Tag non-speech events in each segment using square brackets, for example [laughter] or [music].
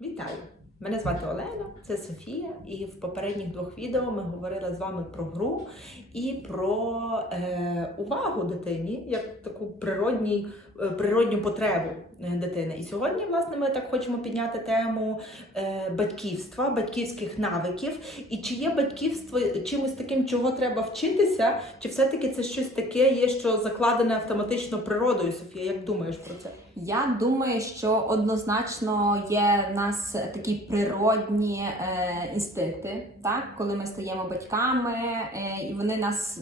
Вітаю! Мене звати Олена, це Софія, і в попередніх двох відео ми говорили з вами про гру і про е, увагу дитині як таку природній, природню потребу е, дитини. І сьогодні, власне, ми так хочемо підняти тему е, батьківства, батьківських навиків. І чи є батьківство чимось таким, чого треба вчитися, чи все-таки це щось таке є, що закладене автоматично природою? Софія, як думаєш про це? Я думаю, що однозначно є в нас такі природні е, інстинкти, так коли ми стаємо батьками, е, і вони нас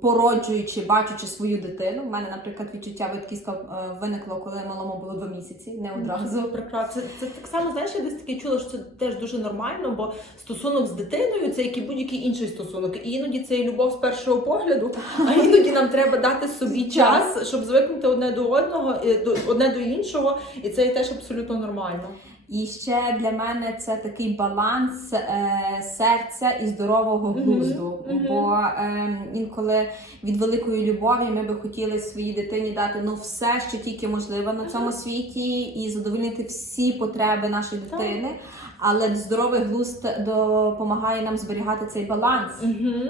породжуючи, бачачи свою дитину. У мене, наприклад, відчуття батьківська е, виникло, коли малому було два місяці, не одразу. Прекрасно. Це, це так само, знаєш, я десь таки чула, що це теж дуже нормально, бо стосунок з дитиною це як і будь-який інший стосунок. І іноді це і любов з першого погляду, а іноді нам треба дати собі час, щоб звикнути одне до одного, е, одне до іншого, і це і теж абсолютно нормально. І ще для мене це такий баланс е, серця і здорового глузду. глузду. мгм. Бо е, інколи від великої любові ми би хотіли своїй дитині дати ну все, що тільки можливо на цьому світі, і задовольнити всі потреби нашої дитини. Але здоровий глузд допомагає нам зберігати цей баланс.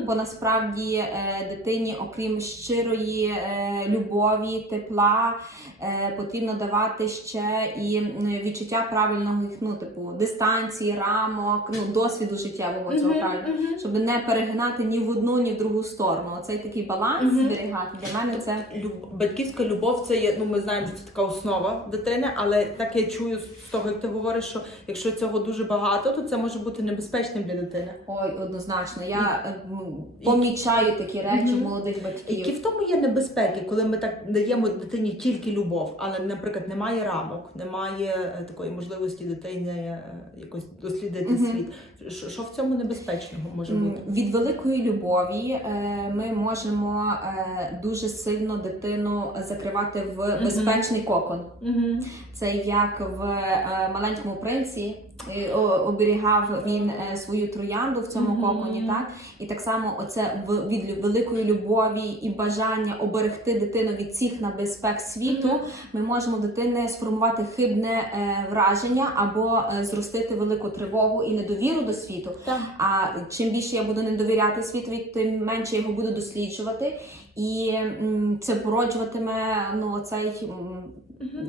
Бо насправді е, дитині, окрім щирої е, любові, тепла, е, потрібно давати ще і відчуття правильного ну, типу, дистанції, рамок, ну, досвіду життєвого цього Мгм, правильно, щоб не перегнати ні в одну, ні в другу сторону. Оцей такий баланс Мгм. зберігати для мене це Люб- Батьківська любов це є, ну ми знаємо, що це така основа дитини, але так я чую з того, як ти говориш, що якщо цього дуже багато, то це може бути небезпечним для дитини. ой, однозначно. Я е, м, помічаю такі речі в молодих батьків. Які в тому є небезпеки, коли ми так даємо дитині тільки любов, але, наприклад, немає рамок, немає е, такої можливості дитини е, якось дослідити Мгм. світ. Що, в цьому небезпечного може бути? Від великої любові е, ми можемо е, дуже сильно дитину закривати в безпечний кокон. Угу. Це як в е, маленькому принці е, оберігав він е, свою троянду в цьому Мгм. коконі, так і так само, оце від великої любові і бажання оберегти дитину від всіх небезпек світу. Мгм. Ми можемо в дитини сформувати хибне е, враження або е, зростити велику тривогу і недовіру до світу. Так. А чим більше я буду не довіряти світові, тим менше я його буду досліджувати, і це породжуватиме ну цей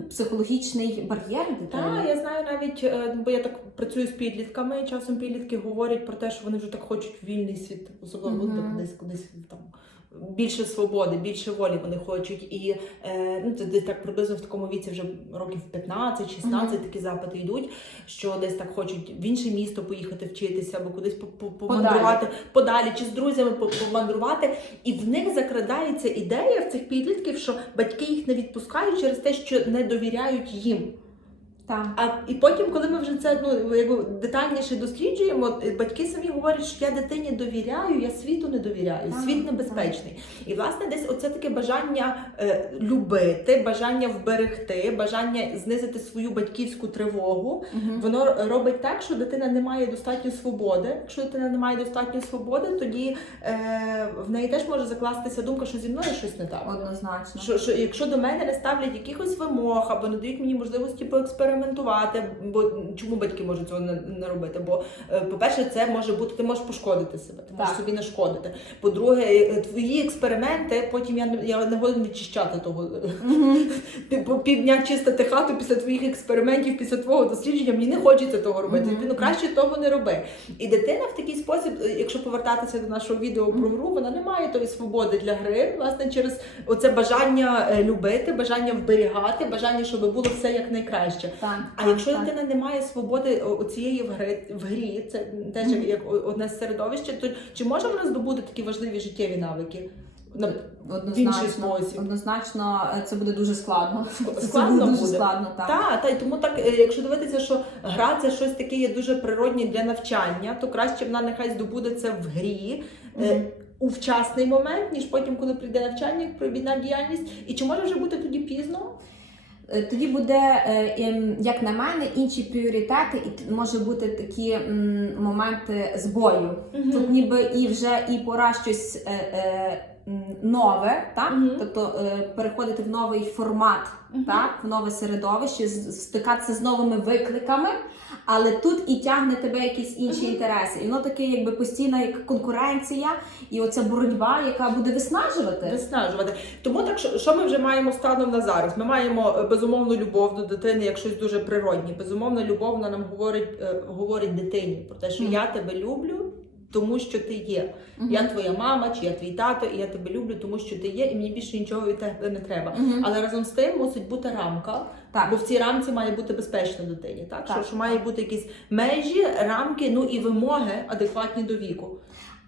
психологічний бар'єр Так, я знаю навіть, е, бо я так працюю з підлітками, часом підлітки говорять про те, що вони вже так хочуть вільний світ, особливо так десь кудись там. Більше свободи, більше волі вони хочуть, і е, ну це десь так приблизно в такому віці вже років 15-16 Мгм. такі запити йдуть, що десь так хочуть в інше місто поїхати вчитися або кудись по- по- помандрувати подалі, чи з друзями по- помандрувати. І в них закрадається ідея в цих підлітків, що батьки їх не відпускають через те, що не довіряють їм. Так. А і потім, коли ми вже це ну якби детальніше досліджуємо, е, батьки самі говорять, що я дитині довіряю, я світу не довіряю, Так, світ небезпечний. І власне десь оце таке бажання е, любити, бажання вберегти, бажання знизити свою батьківську тривогу. Мгм. Воно робить так, що дитина не має достатньо свободи. Якщо дитина не має достатньо свободи, тоді е, в неї теж може закластися думка, що зі мною щось не так. Однозначно. Що, що якщо до мене не ставлять якихось вимог або не дають мені можливості поекспериментувати, бо чому батьки можуть цього не, не робити? Бо, е, по-перше, це може бути, ти можеш пошкодити себе, ти можеш Так. собі нашкодити. По-друге, е, твої експерименти, потім я не я не годен відчищати того. [laughs] По Півдня чистити хату після твоїх експериментів, після твого дослідження, мені не хочеться того робити. Мгм. Ну краще того не роби. І дитина в такий спосіб, е, якщо повертатися до нашого відео про гру, вона не має тої свободи для гри, власне, через оце бажання любити, бажання вберігати, бажання, щоб було все як найкраще. Так, А так, якщо так. дитина не має свободи оцієї в гри в грі, це теж як, як одне з середовища, то чи може вона здобути такі важливі життєві навики? Інший Однозначно, однозначно, е, це буде дуже складно. Це буде дуже буде. складно, так. Так, та тому так, е, якщо дивитися, що гра це щось таке є дуже природнє для навчання, то краще вона нехай здобуде це в грі. е, Мгм. У вчасний момент, ніж потім, коли прийде навчання, провідна діяльність, і чи може вже бути тоді пізно? Е, Тоді буде, е, ем, як на мене, інші пріоритети, і може бути такі моменти збою. Угу. Тут ніби і вже і пора щось е, нове, так? Мгм. Тобто е, переходити в новий формат, Мгм. так, в нове середовище, стикатися з новими викликами, але тут і тягне тебе якісь інші Мгм. інтереси. І воно таке, якби постійна як конкуренція, і оця боротьба, яка буде виснажувати. Виснажувати. Тому так, що, що ми вже маємо станом на зараз? Ми маємо е, безумовну любов до дитини, як щось дуже природнє. Безумовна любов вона нам говорить, е, говорить дитині про те, що Мгм. я тебе люблю. Тому що ти є. Мгм. Я твоя мама, чи я твій тато, і я тебе люблю, тому що ти є, і мені більше нічого від тебе не треба. Мгм. Але разом з тим мусить бути рамка, Так. бо в цій рамці має бути безпечно дитині. Так, Так. Що, що має бути якісь межі, рамки, ну і вимоги адекватні до віку.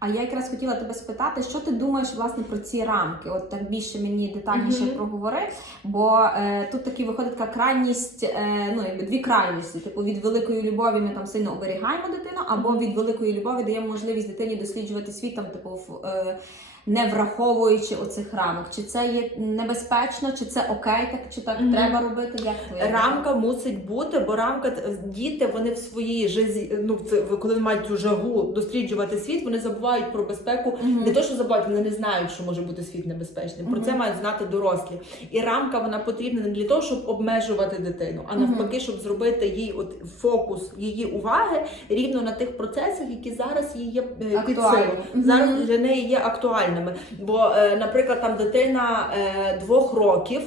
А я якраз хотіла тебе спитати, що ти думаєш власне про ці рамки? От так більше мені детальніше Мгм. проговори. Бо е, тут таки виходить така крайність, е, ну якби дві крайності. Типу від великої любові ми там сильно оберігаємо дитину, або від великої любові даємо можливість дитині досліджувати світ, там, типу, в, е, не враховуючи оцих рамок. Чи це є небезпечно, чи це окей, так чи так Мгм. треба робити? Як твоя Рамка мусить бути, бо рамка е, діти вони в своїй житті, ну це коли мають цю жагу досліджувати світ, вони забувають про безпеку. Мгм. Не то, що забувають, вони не знають, що може бути світ небезпечним. Про це мають знати дорослі. І рамка вона потрібна не для того, щоб обмежувати дитину, а навпаки, щоб зробити їй от фокус її уваги рівно на тих процесах, які зараз їй є е, під Актуальні. силу. Зараз для неї є актуальними. Бо, е, наприклад, там дитина е, двох років.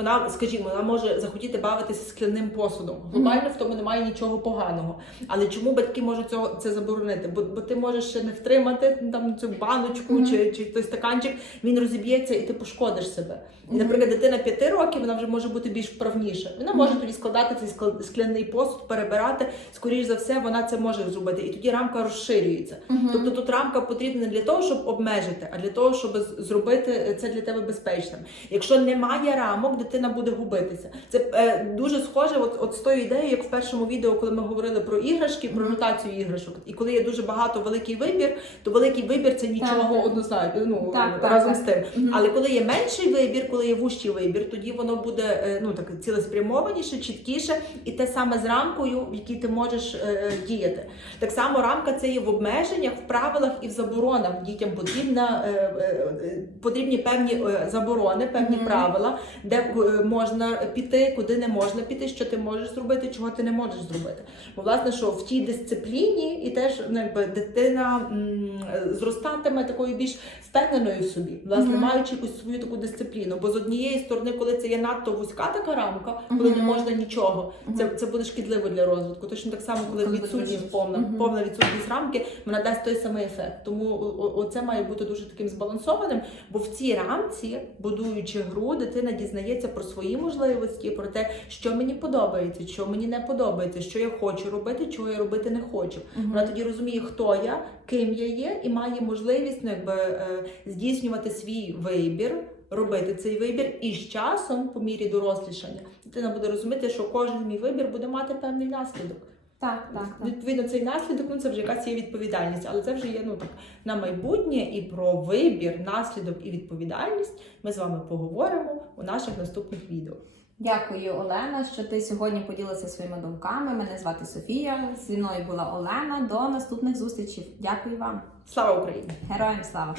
Вона, скажімо, вона може захотіти бавитися скляним посудом. Глобально в тому немає нічого поганого. Але чому батьки можуть цього це заборонити? Бо, бо ти можеш ще не втримати там цю баночку чи, чи той стаканчик, він розіб'ється і ти пошкодиш себе. І, наприклад, дитина 5 років вона вже може бути більш вправніша. Вона може тоді складати цей скляний посуд, перебирати. Скоріш за все, вона це може зробити. І тоді рамка розширюється. Тобто тут рамка потрібна не для того, щоб обмежити, а для того, щоб зробити це для тебе безпечним. Якщо немає рамок, дитина буде губитися. Це е, дуже схоже, от, от з тою ідеєю, як в першому відео, коли ми говорили про іграшки, про ротацію іграшок. І коли є дуже багато великий вибір, то великий вибір це нічого так. однозначно. Ну Так, так, разом так. з тим. Мгм. Але коли є менший вибір, коли є вужчий вибір, тоді воно буде е, ну так цілеспрямованіше, чіткіше, і те саме з рамкою, в якій ти можеш е, діяти. Так само рамка це є в обмеженнях, в правилах і в заборонах. Дітям потрібна е, е, е, потрібні певні е, заборони, певні Мгм. правила, де е, можна піти, куди не можна піти, що ти можеш зробити, чого ти не можеш зробити. Бо власне, що в тій дисципліні і теж ну, якби дитина м, е, зростатиме такою більш впевненою в собі, власне, Мгм. маючи якусь свою таку дисципліну. Бо з однієї сторони, коли це є надто вузька така рамка, коли не можна нічого, це, Мгм. це буде шкідливо для розвитку. Точно так само, коли відсутність повна, Мгм. повна відсутність рамки, вона дасть той самий ефект. Тому оце має бути дуже таким збалансованим. Бо в цій рамці, будуючи гру, дитина дізнається про свої можливості, про те, що мені подобається, що мені не подобається, що я хочу робити, чого я робити не хочу. Мгм. Вона тоді розуміє, хто я, ким я є, і має можливість ну, якби, е, здійснювати свій вибір. Робити цей вибір і з часом, по мірі дорослішання, дитина буде розуміти, що кожен мій вибір буде мати певний наслідок. Так, так, так. Відповідно, цей наслідок ну це вже якась є відповідальність, але це вже є ну так на майбутнє і про вибір, наслідок і відповідальність. Ми з вами поговоримо у наших наступних відео. Дякую, Олена, що ти сьогодні поділилася своїми думками. Мене звати Софія. Зі мною була Олена. До наступних зустрічей. Дякую вам. Слава Україні! Героям слава!